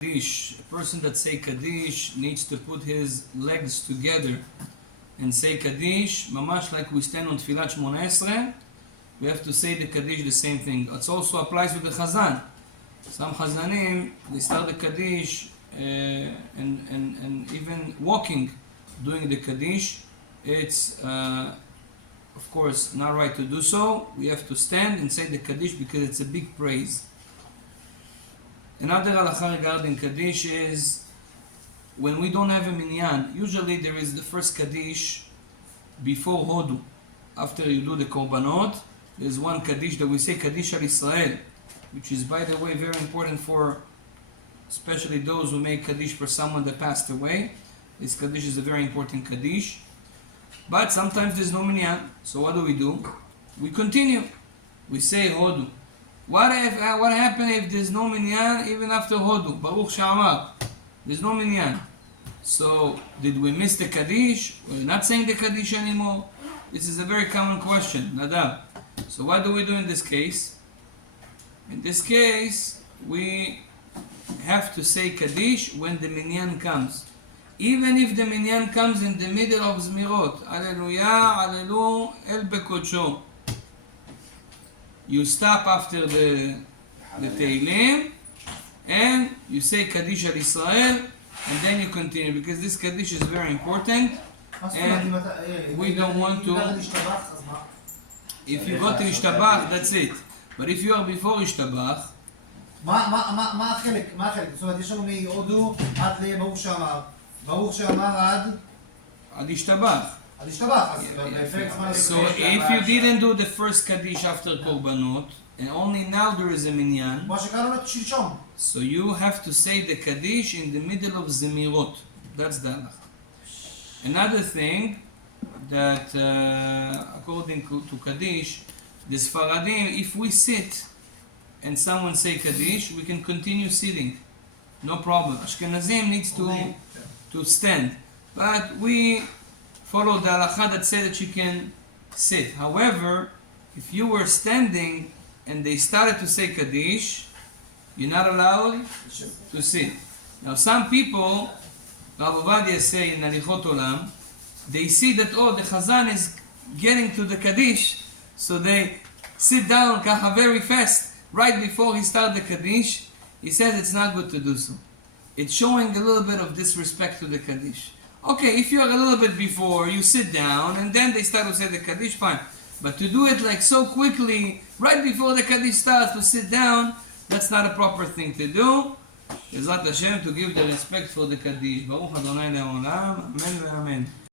Kadish, a person that say Kadish needs to put his legs together and say Kadish, mamash like we stand on Tfilat Shmona Esrei, we have to say the Kadish the same thing. It also applies to the Chazan. Some Chazanim, they start the Kadish and even walking, doing the Kadish. It's of course not right to do so. We have to stand and say the Kadish because it's a big praise. Another halacha regarding Kadish is when we don't have a minyan, usually there is the first Kadish before Hodu. After you do the Korbanot, there's one Kadish that we say Kadish al Israel, which is, by the way, very important for especially those who make Kadish for someone that passed away. This Kadish is a very important Kadish. But sometimes there's no minyan, so what do? We continue. We say Hodu. What happened if there's no minyan even after Hodu? Baruch She'amar. There's no minyan. So, did we miss the Kadish? We're not saying the Kadish anymore? This is a very common question, Nadav. So what do we do in this case? In this case, we have to say Kadish when the minyan comes. Even if the minyan comes in the middle of Zmirot. Alleluia, Allelu, El Bekodsho. You stop after the Tehillim and you say Kadish al Israel and then you continue because this Kadish is very important and we don't want to. If you go to Ishtabach, that's it. But if you are before Ishtabach, מה החלק? זאת אומרת, יש לנו מהודו עד לברוך שאמר. ברוך שאמר עד Ishtabach. So if you didn't do the first Kadish after Korbanot, and only now there is a minyan, so you have to say the Kadish in the middle of Zemirot. That's the halach. Another thing that according to Kadish, the Sfaradim, if we sit and someone say Kadish, we can continue sitting. No problem. Ashkenazim needs to stand. But we follow the halakha that said that you can sit. However, if you were standing and they started to say Kadish, you're not allowed to sit. Now some people, Rabbi say in Alichot Olam, they see that, the Chazan is getting to the Kadish, so they sit down kaha very fast, right before he starts the Kadish. He says it's not good to do so. It's showing a little bit of disrespect to the Kadish. Okay, if you are a little bit before, you sit down, and then they start to say the Kadish, fine. But to do it like so quickly, right before the Kadish starts, to sit down, that's not a proper thing to do. Bezrat Hashem, to give the respect for the Kadish. Baruch Adonai Le'olam, Amen ve'Amen.